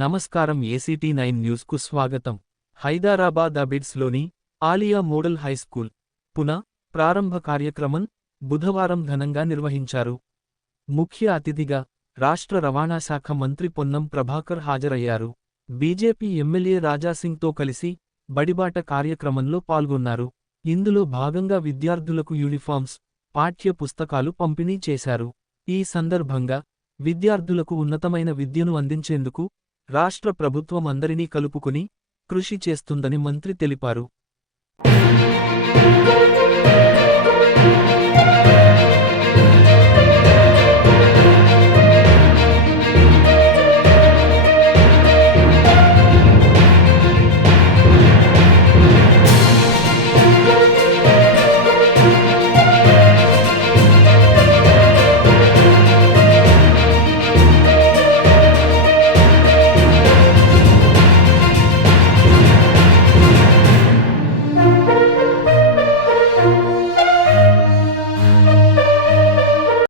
నమస్కారం ACT9 న్యూస్కు స్వాగతం. హైదరాబాద్ అబిడ్స్లోని ఆలియా మోడల్ హైస్కూల్ పున ప్రారంభ కార్యక్రమం బుధవారం ఘనంగా నిర్వహించారు. ముఖ్య అతిథిగా రాష్ట్ర రవాణా శాఖ మంత్రి పొన్నం ప్రభాకర్ హాజరయ్యారు. బీజేపీ ఎమ్మెల్యే రాజాసింగ్తో కలిసి బడిబాట కార్యక్రమంలో పాల్గొన్నారు. ఇందులో భాగంగా విద్యార్థులకు యూనిఫామ్స్, పాఠ్య పుస్తకాలు పంపిణీ చేశారు. ఈ సందర్భంగా విద్యార్థులకు ఉన్నతమైన విద్యను అందించేందుకు రాష్ట్ర ప్రభుత్వం అందరినీ కలుపుకుని కృషి చేస్తుందని మంత్రి తెలిపారు.